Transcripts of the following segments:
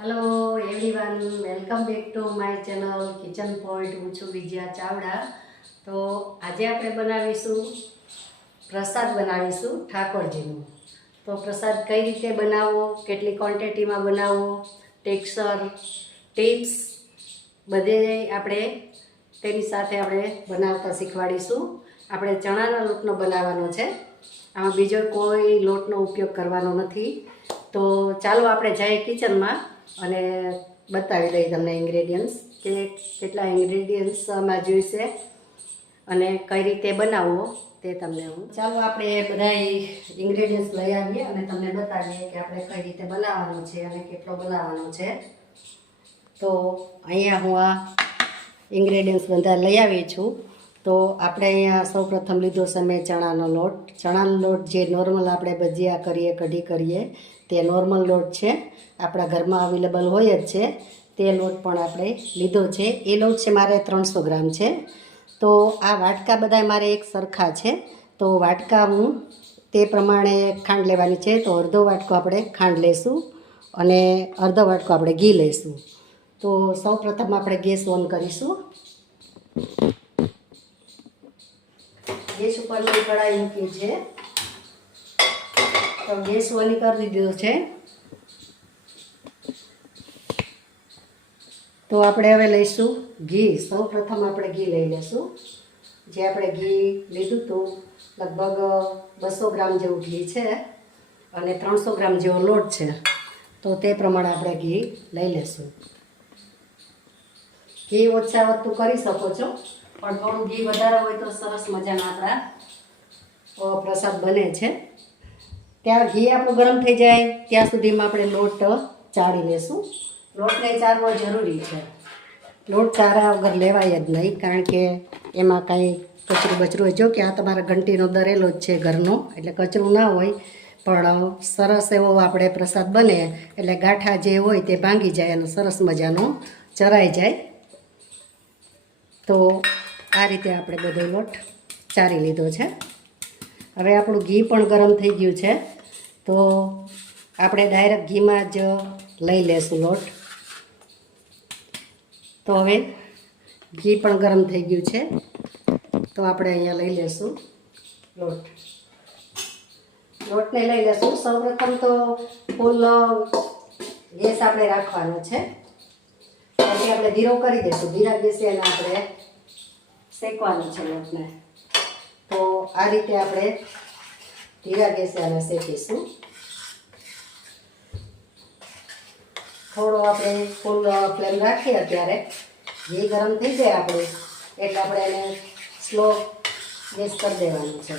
Hello everyone, welcome back to my channel kitchen point. हूँ छूं विजया चावड़ा। तो आज आप बनावीशू प्रसाद बनावीशू ठाकोरजीनु। तो प्रसाद कई रीते बनावो, केटली क्वॉन्टिटी में बनावो, टेक्सचर टिप्स बधे आपणे तेनी साथे आपणे बनावता शीखवाड़ीशू। आपणे चणाना लोटनो बनाववानो छे, आमां बीजो कोई लोटनो उपयोग करवानो नथी। तो चालो आपणे जाए किचन में અને બતાવી દઈ તમને ઇન્ગ્રેડિયન્ટ્સ કે કેટલા ઇન્ગ્રેડિયન્ટ્સ આમાં જોઈશે અને કઈ રીતે બનાવવો તે તમને હું ચાલો આપણે બધા ઇન્ગ્રેડિયન્ટ્સ લઈ આવીએ અને તમને બતાવીએ કે આપણે કઈ રીતે બનાવવાનું છે અને કેટલો બનાવવાનો છે। તો અહીંયા હું આ ઇન્ગ્રેડિયન્ટ્સ બધા લઈ આવી છું। તો આપણે અહીંયા સૌપ્રથમ લીધો છે મેં ચણાનો લોટ જે નોર્મલ આપણે ભજીયા કરીએ કઢી કરીએ તે નોર્મલ લોટ છે, આપણા ઘરમાં અવેલેબલ હોય જ છે। તે લોટ પણ આપણે લીધો છે। એ લોટ છે મારે 300 ગ્રામ છે। તો આ વાટકા બધા મારે એક સરખા છે, તો વાટકા હું તે પ્રમાણે ખાંડ લેવાની છે। તો અડધો વાટકો આપણે ખાંડ લઈશું અને અડધો વાટકો આપણે ઘી લઈશું। તો સૌપ્રથમ આપણે ગેસ ઓન કરીશું। ગેસ ઉપર કઢાઈ મૂકી છે, તો ગેસ ઓન કરી દીધો છે। તો આપણે હવે લઈશું ઘી। સૌપ્રથમ આપણે ઘી લઈ લઈશું। જે આપણે ઘી લીધું હતું લગભગ 200 ગ્રામ જેવું ઘી છે અને 300 ગ્રામ જેવો લોટ છે, તો તે પ્રમાણે આપણે ઘી લઈ લઈશું। ઘી ઓછા વધતું કરી શકો છો, પણ થોડું ઘી વધારે હોય તો સરસ મજાના આપણા પ્રસાદ બને છે। ત્યાં ઘી આપણું ગરમ થઈ જાય ત્યાં સુધીમાં આપણે લોટ ચાળી લેશું। લોટને ચાળવો જરૂરી છે, લોટ ચારા વગર લેવાય જ નહીં, કારણ કે એમાં કાંઈ કચરું બચરું હોય। જો કે આ તમારા ઘંટીનો દરેલો જ છે ઘરનો, એટલે કચરું ના હોય, પણ સરસ એવો આપણે પ્રસાદ બને એટલે ગાંઠા જે હોય તે ભાંગી જાય અને સરસ મજાનો ચરાઈ જાય। તો આ રીતે આપણે બધો લોટ ચારી લીધો છે। હવે આપણું ઘી પણ ગરમ થઈ ગયું છે, તો આપણે ડાયરેક્ટ ઘીમાં જ લઈ લેશું લોટ। તો હવે ઘી પણ ગરમ થઈ ગયું છે, તો આપણે અહીંયા લઈ લેશું લોટને લઈ લેશું। સૌપ્રથમ તો ફૂલ ગેસ આપણે રાખવાનો છે, પછી આપણે ધીરો કરી દઈશું। ધીરા ગેસે એને આપણે શેકવાનું છે લોટને। તો આ રીતે આપણે ધીરા ગેસે આને શેકીશું। થોડો આપણે ફૂલ ફ્લેમ રાખીએ, અત્યારે ઘી ગરમ થઈ જાય આપણે એટલે આપણે એને સ્લો ગેસ કરી દેવાનું છે।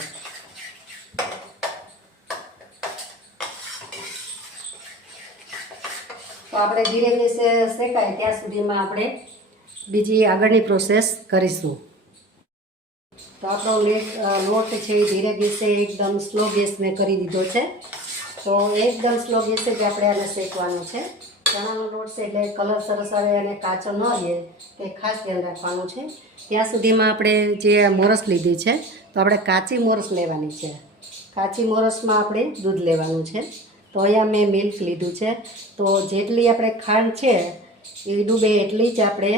તો આપણે ધીરે ગેસે શેકાય ત્યાં સુધીમાં આપણે બીજી આગળની પ્રોસેસ કરીશું। તો આપણો લોટ છે એ ધીરે ગેસે એકદમ સ્લો ગેસ મેં કરી દીધો છે, તો એકદમ સ્લો ગેસે જ આપણે આને શેકવાનું છે। ચણાનો લોટ છે એટલે કલર સરસ આવે અને કાચો ન રહે તે ખાસ ધ્યાન રાખવાનું છે। ત્યાં સુધીમાં આપણે જે મોરસ લીધી છે, તો આપણે કાચી મોરસ લેવાની છે। કાચી મોરસમાં આપણે દૂધ લેવાનું છે। તો અહીંયા મેં મિલ્ક લીધું છે, તો જેટલી આપણે ખાંડ છે એ ડૂબે એટલી જ આપણે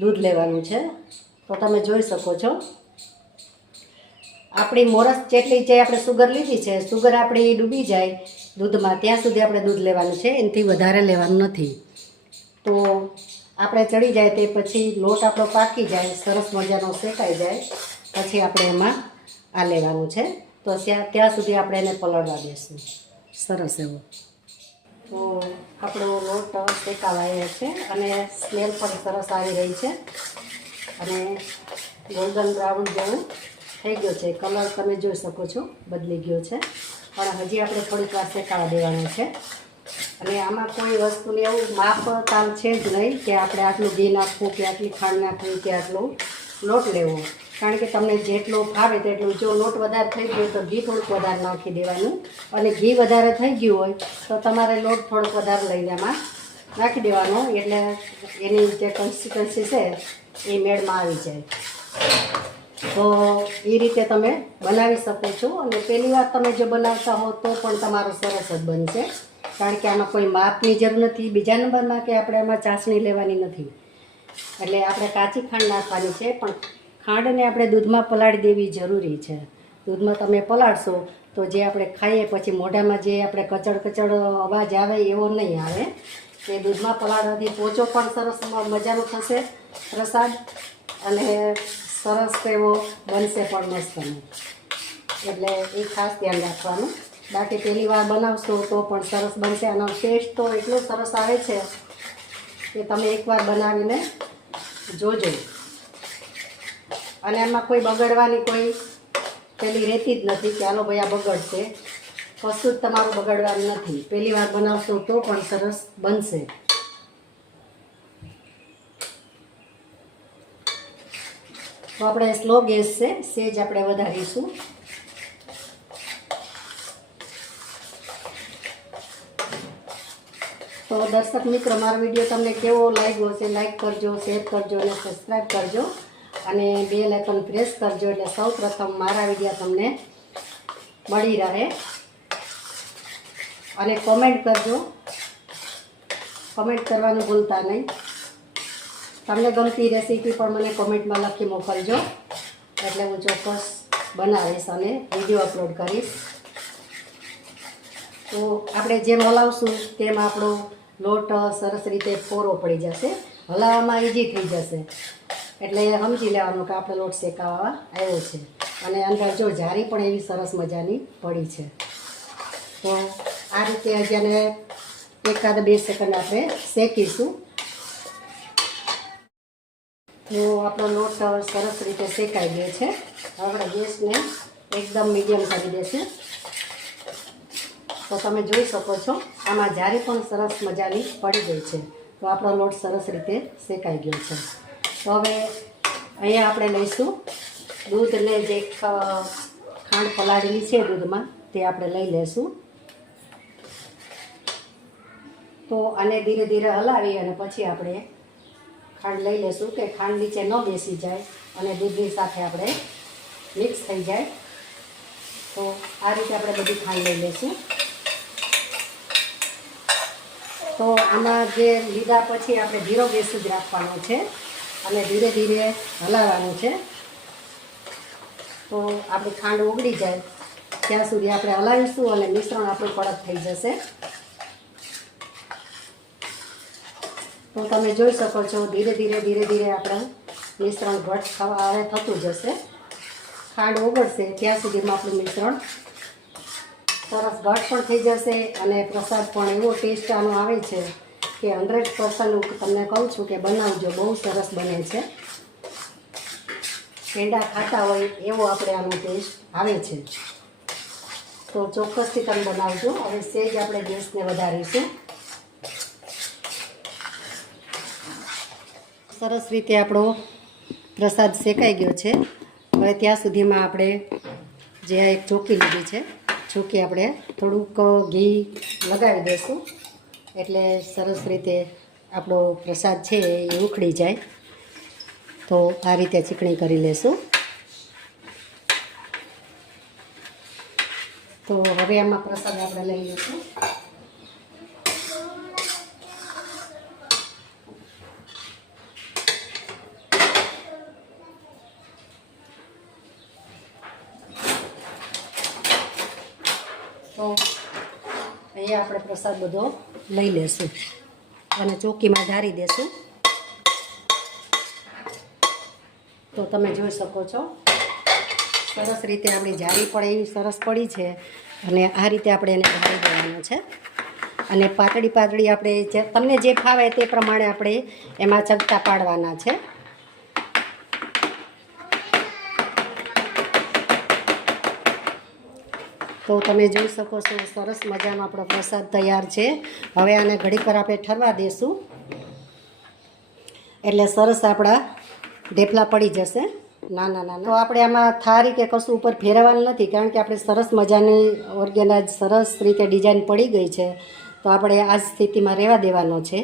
દૂધ લેવાનું છે। તો તમે જોઈ શકો છો આપણી મોરસ જેટલી જે આપણે સુગર લીધી છે, સુગર આપણી ડૂબી જાય દૂધમાં ત્યાં સુધી આપણે દૂધ લેવાનું છે, એનાથી વધારે લેવાનું નથી। તો આપણે ચડી જાય તે પછી લોટ આપણો પાકી જાય, સરસ મજાનો શેકાઈ જાય પછી આપણે એમાં આ લેવાનું છે। તો ત્યાં સુધી આપણે એને પલળવા દઈશું સરસ એવો। તો આપણો લોટ શેકાવાયો છે અને સ્મેલ પણ સરસ આવી રહી છે અને ગોલ્ડન બ્રાઉન જેવું થઈ ગયો છે। કલર તમે જોઈ શકો છો બદલી ગયો છે, પણ હજી આપણે થોડીક વાર શેકાવા દેવાનું છે। અને આમાં કોઈ વસ્તુની એવું માપ તાલ છે જ નહીં કે આપણે આટલું ઘી નાખવું કે આટલી ખાંડ નાખવી કે આટલું લોટ લેવો, કારણ કે તમને જેટલું ભાવે તેટલું। જો લોટ વધારે થઈ ગયો તો ઘી થોડુંક વધારે નાખી દેવાનું, અને ઘી વધારે થઈ ગયું હોય તો તમારે લોટ થોડોક વધારે લઈને એમાં નાખી દેવાનો, એટલે એની જે કન્સિસ્ટન્સી છે એ મેળમાં આવી જાય। તો એ રીતે તમે બનાવી શકો છો, અને પહેલી વાર તમે જો બનાવતા હો તો પણ તમારું સરસ જ બનશે। કારણ કે આમાં કોઈ માપની જરૂર નથી. બીજા નંબરમાં કે આપણે આમાં ચાસણી લેવાની નથી. એટલે આપણે કાચી ખાંડ નાખવાની છે, પણ ખાંડને આપણે દૂધમાં પલાળી દેવી જરૂરી છે. દૂધમાં તમે પલાળશો તો જે આપણે ખાઈએ પછી મોઢામાં જે આપણે કચડ અવાજ આવે એવો નહીં આવે. એ દૂધમાં પલાળવાથી પોચો પણ સરસ મજાનો થશે પ્રસાદ, અને સરસ એવો બનશે પણ મસ્તનો. એટલે એ ખાસ ધ્યાન રાખવાનું. બાકી પહેલી વાર બનાવશો તો પણ સરસ બનશે. આનો ટેસ્ટ તો એટલો સરસ આવે છે કે તમે એકવાર બનાવીને જોજો. અને એમાં કોઈ બગડવાની કોઈ પેલી રહેતી જ નથી કે હાલો ભાઈ આ બગડશે. કશું જ તમારું બગડવાનું નથી. પહેલી વાર બનાવશો તો પણ સરસ બનશે. તો આપણે સ્લો ગેસ છે, સેજ આપણે વધારીશું. તો દર્શક મિત્રો, મારો વિડીયો તમને કેવો લાગ્યો છે લાઈક કરજો, શેર કરજો અને સબસ્ક્રાઈબ કરજો, અને બેલ આઇકન પ્રેસ કરજો એટલે સૌ પ્રથમ મારા વિડીયો તમને મળી રહે. અને કોમેન્ટ કરજો, કોમેન્ટ કરવાનું ભૂલતા નહીં. તમને ગમતી રેસીપી પણ મને કોમેન્ટમાં લખી મોકલજો, એટલે હું ચોક્કસ બનાવીશ અને વિડીયો અપલોડ કરીશ. તો આપણે જેમ હલાવશું તેમ આપણો લોટ સરસ રીતે પોરો પડી જશે. હલાવવામાં ઇઝી થઈ જશે. એટલે સમજી લેવાનું કે આપણે લોટ શેકાવા આવ્યો છે. અને અંદર જો જારી પણ એવી સરસ મજાની પડી છે. તો આ રીતે હજી આને 1-2 સેકન્ડ આપણે શેકીશું. તો આપણો લોટ સરસ રીતે શેકાઈ ગયો છે. આપણે ગેસને એકદમ મીડિયમ કરી દેશે. તો તમે જોઈ શકો છો આમાં જારી પણ સરસ મજાની પડી ગઈ છે. તો આપણો લોટ સરસ રીતે શેકાઈ ગયો છે. તો હવે અહીંયા આપણે લઈશું દૂધને, જે ખાંડ પલાળેલી છે દૂધમાં તે આપણે લઈ લઈશું. તો આને ધીરે ધીરે હલાવી અને પછી આપણે ખાંડ લઈ લઈશું કે ખાંડ નીચે ન બેસી જાય અને દૂધની સાથે આપણે મિક્સ થઈ જાય. તો આ રીતે આપણે બધી ખાંડ લઈ લઈશું. તો આમાં જે લીધા પછી આપણે ધીરો ગેસ જ રાખવાનો છે અને ધીરે ધીરે હલાવવાનું છે. તો આપણી ખાંડ ઓગળી જાય ત્યાં સુધી આપણે હલાવીશું અને મિશ્રણ આપણું કડક થઈ જશે. તો તમે જોઈ શકો છો ધીરે ધીરે આપણું મિશ્રણ ઘટ થવા થતું જશે. ખાંડ ઓગળશે ત્યાં સુધીમાં આપણું મિશ્રણ સરસ ઘટ પણ થઈ જશે અને પ્રસાદ પણ એવો ટેસ્ટ આનો આવે છે કે 100% હું તમને કહું છું કે બનાવજો, બહુ સરસ બને છે. પેંડા ખાતા હોય એવો આપણે આનો ટેસ્ટ આવે છે. તો ચોક્કસથી તમે બનાવજો. હવે સેજ આપણે ગેસને વધારીશું. સરસ રીતે આપણો પ્રસાદ શેકાઈ ગયો છે. હવે ત્યાં સુધીમાં આપણે જે આ એક ચોકી લીધી છે, ચોકી આપણે થોડુંક ઘી લગાવી દઈશું એટલે સરસ રીતે આપણો પ્રસાદ છે એ ઉખડી જાય. તો આ રીતે ચીકણી કરી લેશું. તો હવે આમાં પ્રસાદ આપણે લઈ લઈશું. તો અહીંયા આપણે પ્રસાદ બધો લઈ લેશું અને ચોકીમાં ઢારી દેશું. તો તમે જોઈ શકો છો સરસ રીતે આપણી જારી પણ એવી સરસ પડી છે અને આ રીતે આપણે એને ઢારી દેવાનું છે. અને પાતળી આપણે તમને જે ફાવે તે પ્રમાણે આપણે એમાં ચગતા પાડવાના છે. તો તમે જોઈ શકો છો સરસ મજાનો આપણો પ્રસાદ તૈયાર છે. હવે આને ઘડીક વાર આપણે ઠરવા દઈશું એટલે સરસ આપણા ઢેફલા પડી જશે નાના. તો આપણે આમાં થાળી કે કશું ઉપર ફેરવવાનું નથી કારણ કે આપણે સરસ મજાની ઓર્ગેનાઇઝ સરસ રીતે ડિઝાઇન પડી ગઈ છે. તો આપણે આ સ્થિતિમાં રહેવા દેવાનો છે.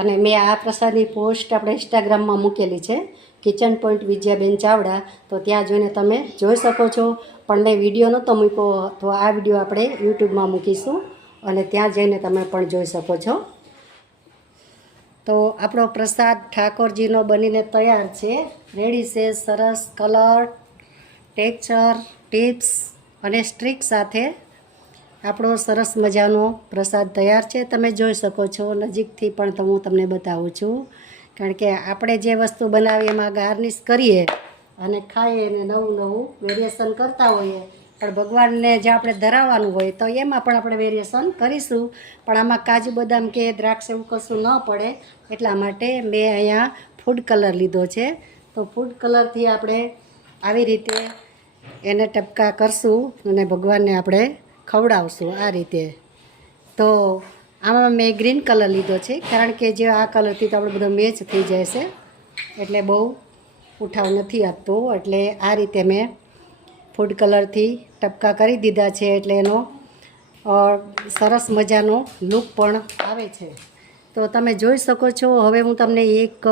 અને મેં આ પ્રસાદની પોસ્ટ આપણે ઇન્સ્ટાગ્રામમાં મૂકેલી છે, કિચન પોઈન્ટ વિજયાબેન ચાવડા. તો ત્યાં જોઈને તમે જોઈ શકો છો. પણ મેં વિડીયો નહોતો મૂક્યો, તો આ વિડીયો આપણે યુટ્યુબમાં મૂકીશું અને ત્યાં જઈને તમે પણ જોઈ શકો છો. તો આપણો પ્રસાદ ઠાકોરજીનો બનીને તૈયાર છે, રેડી છે. સરસ કલર, ટેક્ચર, ટિપ્સ અને સ્ટ્રીક સાથે આપણો સરસ મજાનો પ્રસાદ તૈયાર છે. તમે જોઈ શકો છો. નજીકથી પણ હું તમને બતાવું છું, કારણ કે આપણે જે વસ્તુ બનાવીએ એમાં ગાર્નિશ કરીએ અને ખાઈએ અને નવું નવું વેરિએશન કરતા હોઈએ, પણ ભગવાનને જે આપણે ધરાવવાનું હોય તો એમાં પણ આપણે વેરિએશન કરીશું. પણ આમાં કાજુ બદામ કે દ્રાક્ષ એવું કશું ન પડે, એટલા માટે મેં અહીંયા ફૂડ કલર લીધો છે. તો ફૂડ કલરથી આપણે આવી રીતે એને ટપકા કરશું અને ભગવાનને આપણે ખવડાવશું આ રીતે. તો આમાં મેં ગ્રીન કલર લીધો છે, કારણ કે જે આ કલરથી તો આપણે બધો મેચ થઈ જાય છે, એટલે બહુ ઉઠાવ નથી આપતો. એટલે આ રીતે મેં ફૂડ કલરથી ટપકા કરી દીધા છે, એટલે એનો સરસ મજાનો લુક પણ આવે છે. તો તમે જોઈ શકો છો. હવે હું તમને એક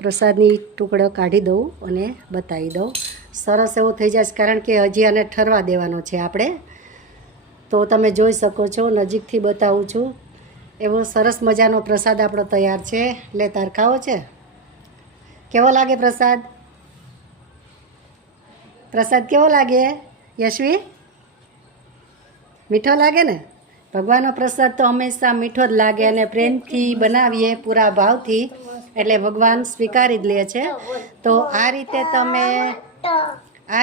પ્રસાદની ટુકડો કાઢી દઉં અને બતાવી દઉં. સરસ એવો થઈ જશે, કારણ કે હજી આને ઠરવા દેવાનો છે આપણે. તો તમે જોઈ શકો છો, નજીકથી બતાવું છું. એવો સરસ મજાનો પ્રસાદ આપણો તૈયાર છે. એટલે તાર ખાવો છે? કેવો લાગે પ્રસાદ? પ્રસાદ કેવો લાગે યશવી? મીઠો લાગે ને? ભગવાનનો પ્રસાદ તો હંમેશા મીઠો જ લાગે, અને પ્રેમથી બનાવીએ પૂરા ભાવથી, એટલે ભગવાન સ્વીકારી જ લે છે. તો આ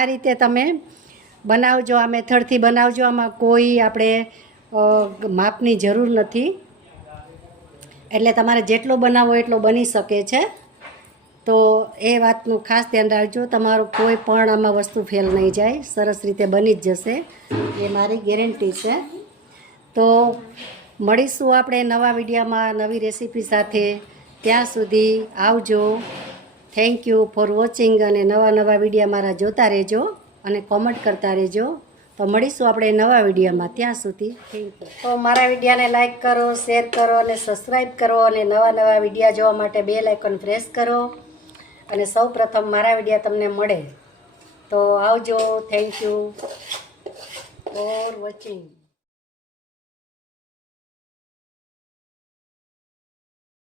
રીતે તમે બનાવજો, આ મેથડથી બનાવજો. આમાં કોઈ આપણે માપની જરૂર નથી, એટલે તમારે જેટલો બનાવવો એટલો બની શકે છે. તો એ વાતનું ખાસ ધ્યાન રાખજો. તમારું કોઈ પણ આમાં વસ્તુ ફેલ નહીં જાય, સરસ રીતે બની જ જશે, એ મારી ગેરંટી છે. તો મળીશું આપણે નવા વિડીયોમાં નવી રેસીપી સાથે. ત્યાં સુધી આવજો. Thank you for watching. અને નવા વિડીયો મારા જોતા રહેજો અને કોમેન્ટ કરતા રહેજો. તો મળીશું આપણે નવા વિડીયોમાં. ત્યાં સુધી થેન્ક યુ. તો મારા વિડીયોને લાઇક કરો, શેર કરો અને સબસ્ક્રાઈબ કરો, અને નવા વિડીયો જોવા માટે બેલ આઇકોન પ્રેસ કરો, અને સૌ પ્રથમ મારા વિડીયો તમને મળે. તો આવજો. Thank you for watching.